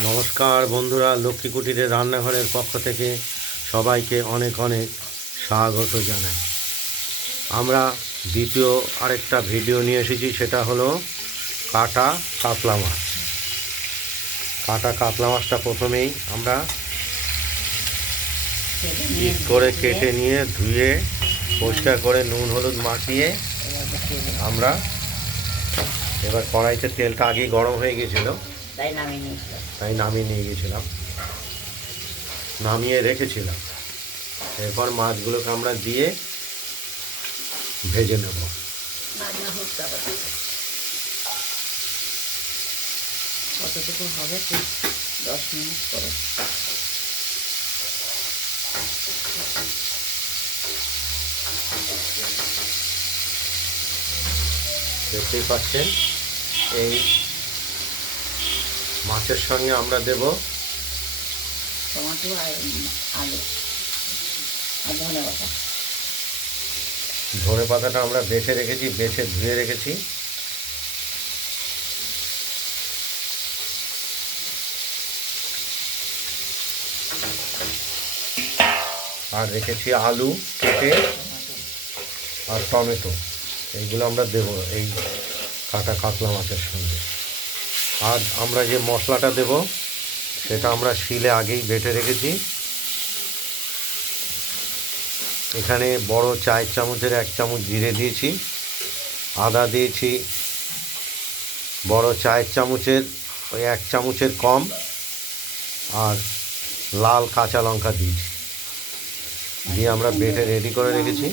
নমস্কার বন্ধুরা, লক্ষ্মী কুটিরের রান্নাঘরের পক্ষ থেকে সবাইকে অনেক অনেক স্বাগত জানাই। আমরা দ্বিতীয় আরেকটা ভিডিও নিয়ে এসেছি, সেটা হলো কাটা কাতলা মাছ। কাটা কাতলা মাছটা প্রথমেই আমরা পিস করে কেটে নিয়ে ধুয়ে পরিষ্কার করে নুন হলুদ মাখিয়ে আমরা এবার কড়াইতে তেলটা আগেই গরম হয়ে গেছিলো, তাই নামিয়ে নিয়ে গেছিলাম, নামিয়ে রেখেছিলাম। এরপর মাছগুলোকে আমরা দিয়ে ভেজে নেব। কতটুকু হবে 10 মিনিট পরে। দেখতেই পাচ্ছেন, এই মাছের সঙ্গে আমরা দেব টমেটো আর আলু আর ধনেপাতা। ধনে পাতাটা আমরা বেছে রেখেছি, বেছে ধুয়ে রেখেছি। আর রেখেছি আলু কেটে আর টমেটো, এইগুলো আমরা দেব এই কাটা কাতলা মাছের সঙ্গে। আর আমরা যে মশলাটা দেব সেটা আমরা শিলে আগেই বেটে রেখেছি। এখানে বড় চায়ের চামচের 1 চামচ জিরে দিয়েছি, আদা দিয়েছি বড় চায়ের চামচের ওই 1 চামচের কম, আর লাল কাঁচা লঙ্কা দিয়েছি, দিয়ে আমরা বেটে রেডি করে রেখেছি।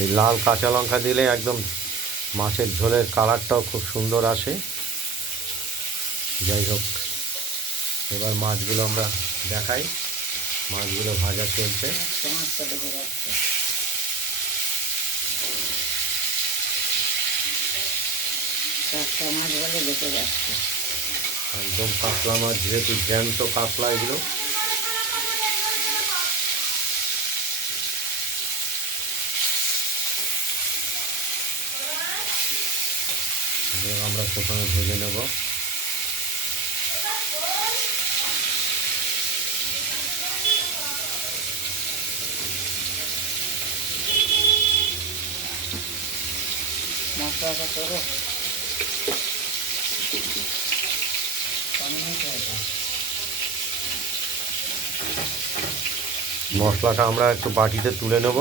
এই লাল কাঁচা লঙ্কা দিলে একদম মাছের ঝোলের কালারটাও খুব সুন্দর আসে। যাই হোক, এবার মাছগুলো আমরা দেখাই। মাছগুলো ভাজা চলছে। মাছ বলে বেঁচে যাচ্ছে একদম কাতলা মাছ, যেহেতু জ্যান্ত কাতলা এগুলো। আমরা প্রথমে ভেজে নেব। মশলাটা করবো মশলাটা আমরা একটু বাটিতে তুলে নেব।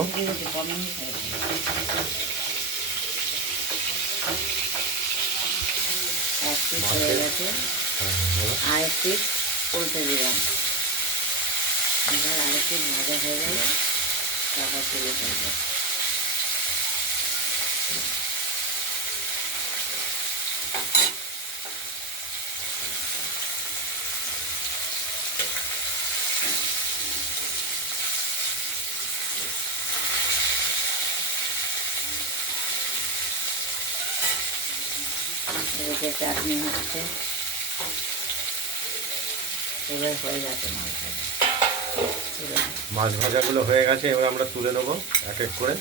আরেক পিস উল্টে দিলাম। এবার আরেক পিস ভাজা হয়ে গেলে তারপর তুলে ফেলবো। এদিকে চাটনি হচ্ছে, এবার হয়ে গেছে মাছ ভাজাগুলো হয়ে গেছে, এবার আমরা তুলে নেব এক এক করে।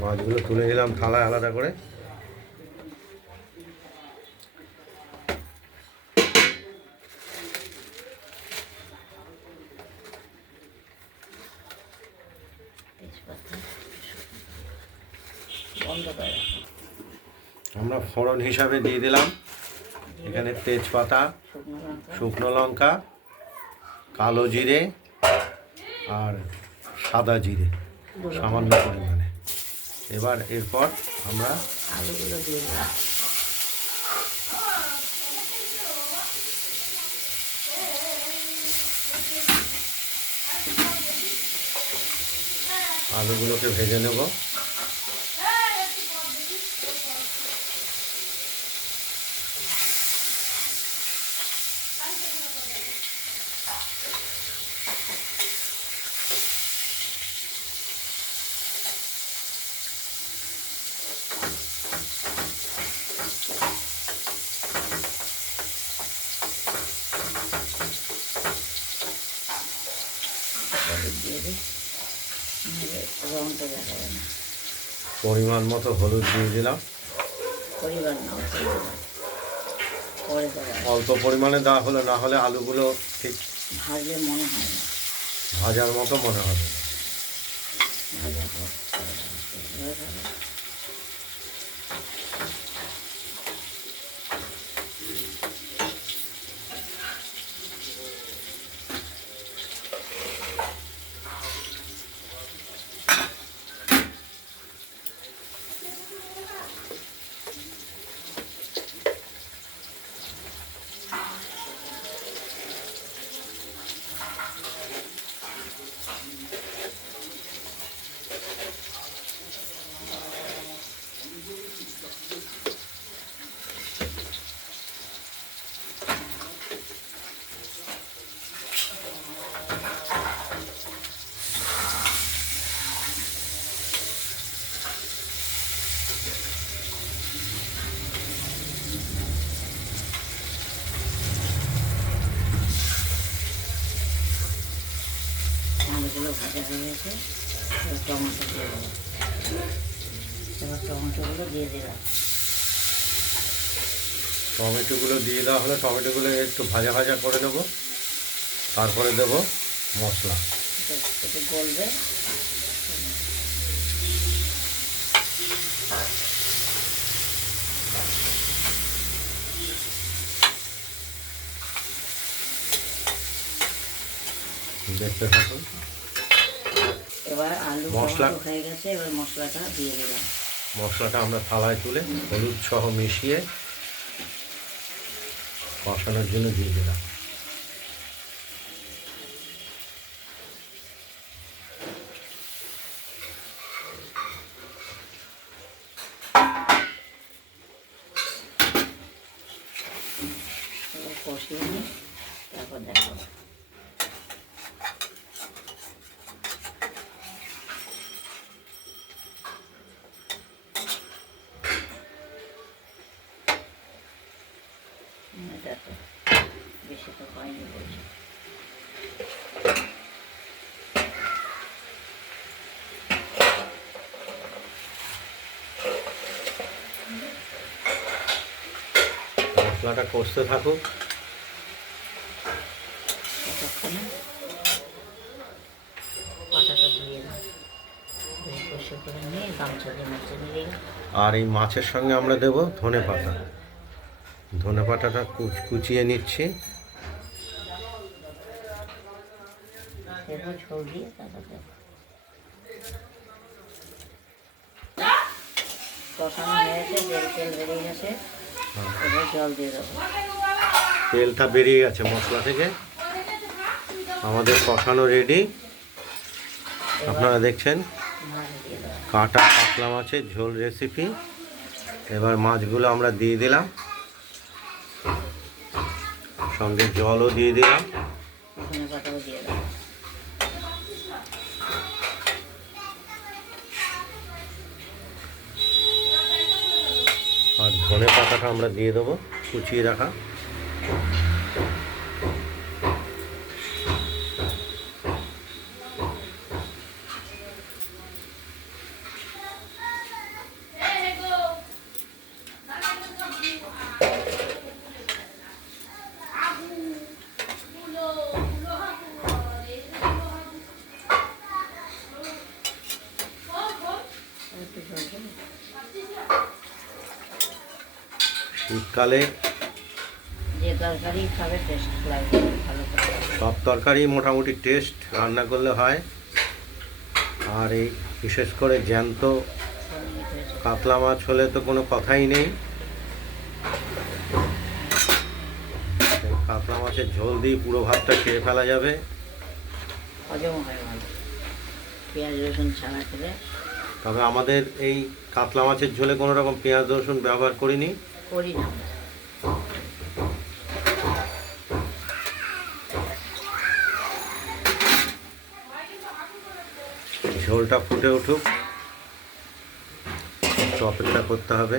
মাছগুলো তুলে নিলাম থালায় আলাদা করে। আমরা ফোড়ন হিসাবে দিয়ে দিলাম এখানে তেজপাতা, শুকনো লঙ্কা, কালো জিরে আর সাদা জিরে সামান্য পরিমাণে। এবার এরপর আমরা আলুগুলো দিয়ে দিলাম। আলুগুলোকে ভেজে নেব। রঙটা দেখা যায় না। পরিমাণ মতো হলুদ দিয়ে দিলাম। পরিবার নাও পরে দেওয়া অল্প পরিমাণে দেওয়া হলো, না হলে আলুগুলো ঠিক ভাজলে মনে হয় না ভাজার মতো মনে হবে না। ভাজা হোক, হয়ে গেল। আলুগুলো ভাজা হয়ে গেছে, এবার টমেটো দিয়ে দেবো। এবার টমেটোগুলো দিয়ে দিলাম। টমেটোগুলো দিয়ে দেওয়া হলে টমেটোগুলো একটু ভাজা ভাজা করে নেব, তারপরে দেব মশলা। একটু গলবে। দেখতে থাকুন। এবার আলু মশলা টমেটো হয়ে গেছে, এবার মশলাটা দিয়ে দিলাম। মশলাটা আমরা থালায় তুলে হলুদ সহ মিশিয়ে কষানোর জন্য দিয়ে দিলাম। এবার কষিয়ে নিই, তারপর দেখাবো। দেখো বেশি তো হয়নি বলছি। মশলাটা কষতে থাকুক। ততক্ষণে পাটাটা দিয়ে দাও, দিয়ে কষে করে নিয়ে গামছা দিয়ে মাছে নিয়ে আর এই মাছের সঙ্গে আমরা দেব ধনে পাতা। ধনে পাতাটা কুচিয়ে নিচ্ছি। এরপর ঝোল দিয়ে তারপর দেবো। কষানো হয়ে গেছে, তেল বেরিয়ে গেছে, এবার জল দিয়ে দেবো। তেলটা বেরিয়ে গেছে মশলা থেকে, আমাদের কষানো রেডি। আপনারা দেখছেন মাছ দিয়ে দেবো। কাঁটা কাতলা মাছের ঝোল রেসিপি। এবার মাছগুলো আমরা দিয়ে দিলাম, সঙ্গে জলও দিয়ে দিলাম। ধনে পাতাও দিয়ে দেবো। আর ধনে পাতাটা আমরা দিয়ে দেবো কুচিয়ে রাখা। একটু ঝোল দেবো। শীতকালে যে তরকারি খাবে টেস্ট লাগবে ভালো করে। সব তরকারি মোটামুটি টেস্ট রান্না করলে হয়। আর এই বিশেষ করে জ্যান্ত কাতলা মাছ হলে তো কোনো কথাই নেই। এই কাতলা মাছের ঝোল দিয়ে পুরো ভাতটা খেয়ে ফেলা যাবে। হজম হয় ভালো পেঁয়াজ রসুন ছাড়া খেলে। তবে আমাদের এই কাতলা মাছের ঝোলে কোনো রকম পেঁয়াজ রসুন ব্যবহার করিনি। করি না। ঝোলটা ফুটে উঠুক, একটু অপেক্ষা করতে হবে।